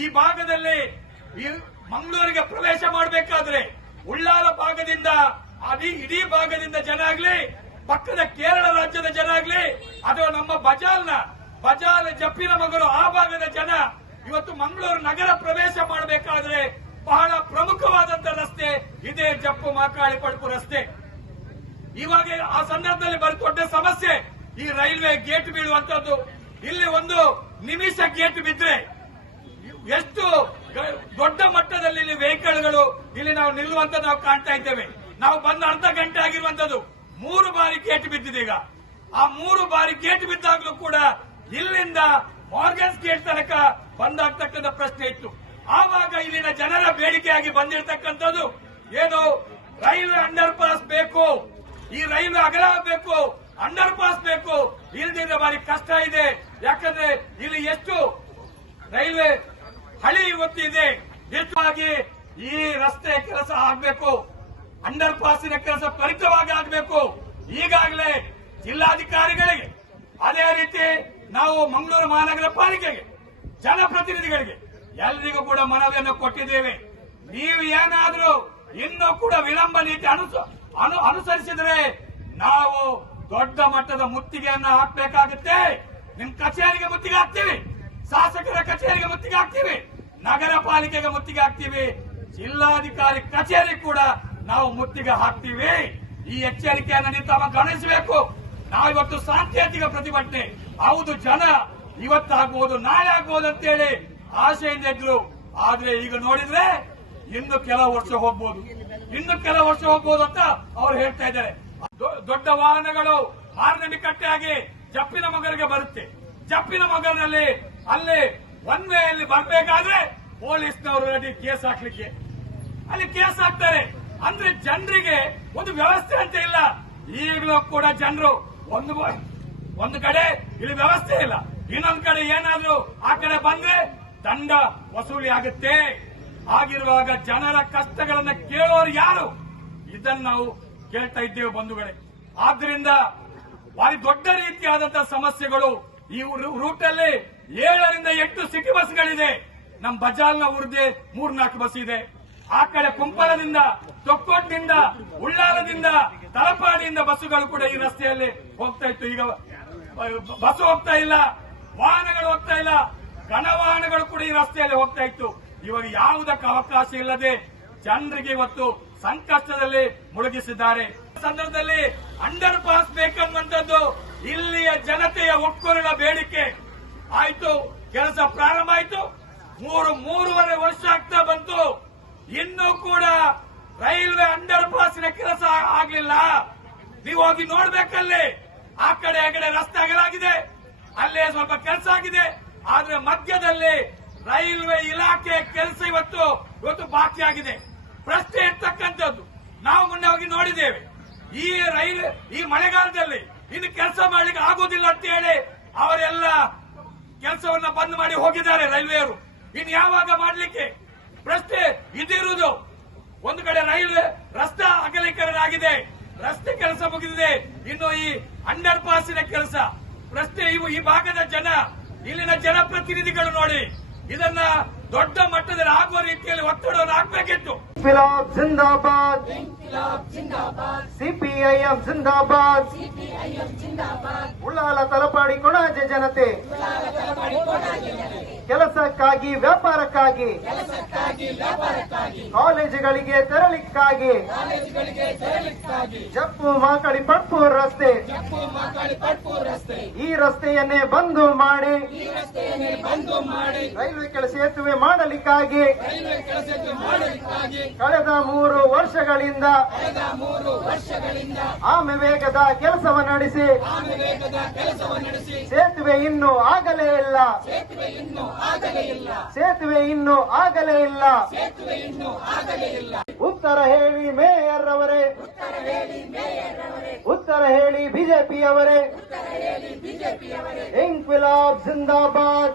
ಈ ಭಾಗದಲ್ಲಿ ಮಂಗಳೂರಿಗೆ ಪ್ರವೇಶ ಮಾಡಬೇಕಾದ್ರೆ ಉಳ್ಳಾಲ ಭಾಗದಿಂದ, ಅದೇ ಇಡೀ ಭಾಗದಿಂದ ಜನ ಆಗ್ಲಿ, ಪಕ್ಕದ ಕೇರಳ ರಾಜ್ಯದ ಜನ ಆಗ್ಲಿ, ಅಥವಾ ನಮ್ಮ ಬಜಾಲ್ನ ಬಜಾಲ್ ಜಪ್ಪಿನ ಮಗರು ಆ ಭಾಗದ ಜನ ಇವತ್ತು ಮಂಗಳೂರು ನಗರ ಪ್ರವೇಶ ಮಾಡಬೇಕಾದ್ರೆ ಬಹಳ ಪ್ರಮುಖವಾದಂತ ರಸ್ತೆ ಇದೇ ಜಪ್ಪು ಮಾಕಾಳಿ ಪಡುಪು ರಸ್ತೆ. ಇವಾಗ ಆ ಸಂದರ್ಭದಲ್ಲಿ ಬರೀ ದೊಡ್ಡ ಸಮಸ್ಯೆ ಈ ರೈಲ್ವೆ ಗೇಟ್ ಬೀಳುವಂತದ್ದು. ಇಲ್ಲಿ ಒಂದು ನಿಮಿಷ ಗೇಟ್ ಬಿದ್ರೆ ಎಷ್ಟು ದೊಡ್ಡ ಮಟ್ಟದಲ್ಲಿ ಇಲ್ಲಿ ವೆಹಿಕಲ್ಗಳು ಇಲ್ಲಿ ನಾವು ನಿಲ್ಲುವಂತ ನಾವು ಕಾಣ್ತಾ ಇದ್ದೇವೆ. ನಾವು ಬಂದ ಅರ್ಧ ಗಂಟೆ ಆಗಿರುವಂತದ್ದು ಮೂರು ಬಾರಿ ಗೇಟ್ ಬಿದ್ದಿದೆ ಈಗ. ಆ ಮೂರು ಬಾರಿ ಗೇಟ್ ಬಿದ್ದಾಗಲೂ ಕೂಡ ಇಲ್ಲಿಂದ ಮಾರ್ಗನ್ಸ್ ಗೇಟ್ ತನಕ ಬಂದಾಗ್ತಕ್ಕಂಥ ಪ್ರಶ್ನೆ ಇತ್ತು. ಆವಾಗ ಇಲ್ಲಿನ ಜನರ ಬೇಡಿಕೆಯಾಗಿ ಬಂದಿರತಕ್ಕಂಥದ್ದು ಏನು? ರೈಲ್ವೆ ಅಂಡರ್ ಪಾಸ್ ಬೇಕು. ಈ ರೈಲ್ವೆ ಅಗಲ ಬೇಕು. ಅಂಡರ್ ಪಾಸ್ ಬೇಕು. ಇಲ್ದಿದ್ರೆ ಬಾರಿ ಕಷ್ಟ ಇದೆ. ಯಾಕಂದ್ರೆ ಇಲ್ಲಿ ಎಷ್ಟು ರೈಲ್ವೆ ಹಳಿ ಇವತ್ತು ಇದೆ ಹೆಚ್ಚಾಗಿ ಈ ರಸ್ತೆ ಕೆಲಸ ಆಗಬೇಕು. ಅಂಡರ್ ಪಾಸಿನ ಕೆಲಸ ತ್ವರಿತವಾಗಿ ಆಗಬೇಕು. ಈಗಾಗಲೇ ಜಿಲ್ಲಾಧಿಕಾರಿಗಳಿಗೆ, ಅದೇ ರೀತಿ ನಾವು ಮಂಗಳೂರು ಮಹಾನಗರ ಪಾಲಿಕೆಗೆ, ಜನಪ್ರತಿನಿಧಿಗಳಿಗೆ ಎಲ್ರಿಗೂ ಕೂಡ ಮನವಿಯನ್ನು ಕೊಟ್ಟಿದ್ದೇವೆ. ನೀವು ಏನಾದರೂ ಇನ್ನೂ ಕೂಡ ವಿಳಂಬ ನೀತಿ ಅನುಸ, ಅನು, ಅನುಸರಿಸಿದರೆ ನಾವು ದೊಡ್ಡ ಮಟ್ಟದ ಮುತ್ತಿಗೆಯನ್ನು ಹಾಕಬೇಕಾಗುತ್ತೆ. ನಿಮ್ ಕಚೇರಿಗೆ ಮುತ್ತಿಗೆ ಹಾಕ್ತೀವಿ. ಶಾಸಕರ ಕಚೇರಿಗೆ ಮುತ್ತಿಗೆ ಹಾಕ್ತೀವಿ. ನಗರ ಪಾಲಿಕೆಗೆ ಮುತ್ತಿಗೆ ಹಾಕ್ತೀವಿ. ಜಿಲ್ಲಾಧಿಕಾರಿ ಕಚೇರಿ ಕೂಡ ನಾವು ಮುತ್ತಿಗೆ ಹಾಕ್ತೀವಿ. ಈ ಎಚ್ಚರಿಕೆಯನ್ನು ನೀವು ತಾವು ಗಮನಿಸಬೇಕು. ನಾವಿವತ್ತು ಸಾಂಕೇತಿಕ ಪ್ರತಿಭಟನೆ. ಹೌದು, ಜನ ಇವತ್ತಾಗಬಹುದು ನಾಳೆ ಆಗ್ಬೋದು ಅಂತೇಳಿ ಆಶೆಯಿಂದ ಇದ್ರು. ಆದ್ರೆ ಈಗ ನೋಡಿದ್ರೆ ಇನ್ನು ಕೆಲವು ವರ್ಷ ಹೋಗ್ಬೋದು. ಇನ್ನು ಕೆಲವು ವರ್ಷ ಹೋಗ್ಬೋದು ಅಂತ ಅವ್ರು ಹೇಳ್ತಾ ಇದ್ದಾರೆ. ದೊಡ್ಡ ವಾಹನಗಳು ಮಾರ್ನಮಿ ಕಟ್ಟೆಯಾಗಿ ಜಪ್ಪಿನ ಮಗರಿಗೆ ಬರುತ್ತೆ. ಜಪ್ಪಿನ ಮಗನಲ್ಲಿ ಅಲ್ಲಿ ಒನ್ ವೇಯಲ್ಲಿ ಬರಬೇಕಾದ್ರೆ ಪೊಲೀಸ್ನವರು ರೆಡಿ ಕೇಸ್ ಹಾಕ್ಲಿಕ್ಕೆ. ಅಲ್ಲಿ ಕೇಸ್ ಹಾಕ್ತಾರೆ. ಅಂದ್ರೆ ಜನರಿಗೆ ಒಂದು ವ್ಯವಸ್ಥೆ ಅಂತ ಇಲ್ಲ. ಈಗಲೂ ಕೂಡ ಜನರು ಒಂದು ಒಂದು ಕಡೆ ಇಲ್ಲಿ ವ್ಯವಸ್ಥೆ ಇಲ್ಲ. ಇನ್ನೊಂದು ಕಡೆ ಏನಾದ್ರೂ ಆ ಕಡೆ ಬಂದ್ರೆ ದಂಡ ವಸೂಲಿ ಆಗುತ್ತೆ. ಆಗಿರುವಾಗ ಜನರ ಕಷ್ಟಗಳನ್ನ ಕೇಳೋರು ಯಾರು? ಇದನ್ನ ನಾವು ಕೇಳ್ತಾ ಇದ್ದೇವೆ ಬಂಧುಗಳೇ. ಆದ್ರಿಂದ ಭಾರಿ ದೊಡ್ಡ ರೀತಿಯಾದಂತಹ ಸಮಸ್ಯೆಗಳು ಈ ರೂಟ್ ಅಲ್ಲಿ ಏಳರಿಂದ ಎಂಟು ಸಿಟಿ ಬಸ್ಗಳಿದೆ. ನಮ್ ಬಜಾಲ್ನ ಊರ್ದೆ ಮೂರ್ನಾಲ್ಕು ಬಸ್ ಇದೆ. ಆ ಕಡೆ ಕುಂಪಲದಿಂದ ತೊಕ್ಕೋಟ್ನಿಂದ, ಉಳ್ಳಾಲದಿಂದ, ತಲಪಾಡಿಯಿಂದ ಬಸ್ಸುಗಳು ಕೂಡ ಈ ರಸ್ತೆಯಲ್ಲಿ ಹೋಗ್ತಾ ಇತ್ತು. ಈಗ ಬಸ್ ಹೋಗ್ತಾ ಇಲ್ಲ, ವಾಹನಗಳು ಹೋಗ್ತಾ ಇಲ್ಲ ಘನವಾಹನಗಳು ಕೂಡ ಈ ರಸ್ತೆಯಲ್ಲಿ ಹೋಗ್ತಾ ಇತ್ತು. ಇವಾಗ ಯಾವುದಕ್ಕೆ ಅವಕಾಶ ಇಲ್ಲದೆ ಜನರಿಗೆ ಇವತ್ತು ಸಂಕಷ್ಟದಲ್ಲಿ ಮುಳುಗಿಸಿದ್ದಾರೆ. ಸಂದರ್ಭದಲ್ಲಿ ಕೆಲಸ ಪ್ರಾರಂಭ ಆಯಿತು. ಮೂರು, ಮೂರುವರೆ ವರ್ಷ ಆಗ್ತಾ ಬಂತು. ಇನ್ನೂ ಕೂಡ ರೈಲ್ವೆ ಅಂಡರ್ ಪಾಸಿನ ಕೆಲಸ ಆಗ್ಲಿಲ್ಲ. ನೀವು ಹೋಗಿ ನೋಡ್ಬೇಕಲ್ಲಿ. ಆ ಕಡೆ ಆ ಕಡೆ ರಸ್ತೆ ಅಗಲಾಗಿದೆ. ಅಲ್ಲೇ ಸ್ವಲ್ಪ ಕೆಲಸ ಆಗಿದೆ. ಆದ್ರೆ ಮಧ್ಯದಲ್ಲಿ ರೈಲ್ವೆ ಇಲಾಖೆ ಕೆಲಸ ಇವತ್ತು ಇವತ್ತು ಬಾಕಿ ಆಗಿದೆ. ಪ್ರಶ್ನೆ ಇರ್ತಕ್ಕಂಥದ್ದು, ನಾವು ಮೊನ್ನೆ ಹೋಗಿ ನೋಡಿದ್ದೇವೆ. ಈ ರೈಲ್ ಈ ಮಳೆಗಾಲದಲ್ಲಿ ಇನ್ನು ಕೆಲಸ ಮಾಡ್ಲಿಕ್ಕೆ ಆಗೋದಿಲ್ಲ ಅಂತ ಹೇಳಿ ಅವರೆಲ್ಲ ಕೆಲಸವನ್ನ ಬಂದ್ ಮಾಡಿ ಹೋಗಿದ್ದಾರೆ ರೈಲ್ವೆಯವರು. ಇನ್ ಯಾವಾಗ ಮಾಡ್ಲಿಕ್ಕೆ? ಪ್ರಶ್ನೆ ಇದಿರುವುದು. ಒಂದು ಕಡೆ ರೈಲ್ವೆ ರಸ್ತೆ ಅಗಲೀಕರಣ ಆಗಿದೆ ರಸ್ತೆ ಕೆಲಸ ಮುಗಿದಿದೆ. ಇನ್ನು ಈ ಅಂಡರ್ ಪಾಸಿನ ಕೆಲಸ. ಪ್ರಶ್ನೆ ಇವು ಈ ಭಾಗದ ಜನ, ಇಲ್ಲಿನ ಜನಪ್ರತಿನಿಧಿಗಳು ನೋಡಿ. ಇದನ್ನ ದೊಡ್ಡ ಮಟ್ಟದಲ್ಲಿ ಆಗುವ ರೀತಿಯಲ್ಲಿ ಒತ್ತಡವನ್ನು ಹಾಕಬೇಕಿತ್ತು. ಪಿಲಾಬ್ ಜಿಂದಾಬಾದ್. ಸಿಪಿಐಎಂ ಜಿಂದಾಬಾದ್. ಉಳ್ಳಾಲ ತಲಪಾಡಿ ಕೊಣಾಜೆ ಜನತೆ. ಕೆಲಸಕ್ಕಾಗಿ ವ್ಯಾಪಾರಕ್ಕಾಗಿ ಕಾಲೇಜುಗಳಿಗೆ ತೆರಳಿಕ್ಕಾಗಿ ಜಪ್ಪು ಮಾಕಡಿ ಪಡ್ಪು ರಸ್ತೆ ಈ ರಸ್ತೆಯನ್ನೇ ಬಂದು ಮಾಡಿ ರೈಲ್ವೆ ಕೆಳ ಸೇತುವೆ ಮಾಡಲಿಕ್ಕಾಗಿ ಕಳೆದ ಮೂರು ವರ್ಷಗಳಿಂದ ಆಮೆ ವೇಗದ ಕೆಲಸವ ನಡೆಸಿ ಸೇತುವೆ ಇನ್ನೂ ಆಗಲೇ ಇಲ್ಲ. ಸೇತುವೆ ಇನ್ನು ಆಗಲೇ ಇಲ್ಲ. ಉತ್ತರ ಹೇಳಿ ಮೇಯರ್ ಅವರೇ ಉತ್ತರ ಹೇಳಿ ಬಿಜೆಪಿ ಅವರೇ ಇಂಕ್ವಿಲಾಬ್ ಜಿಂದಾಬಾದ್.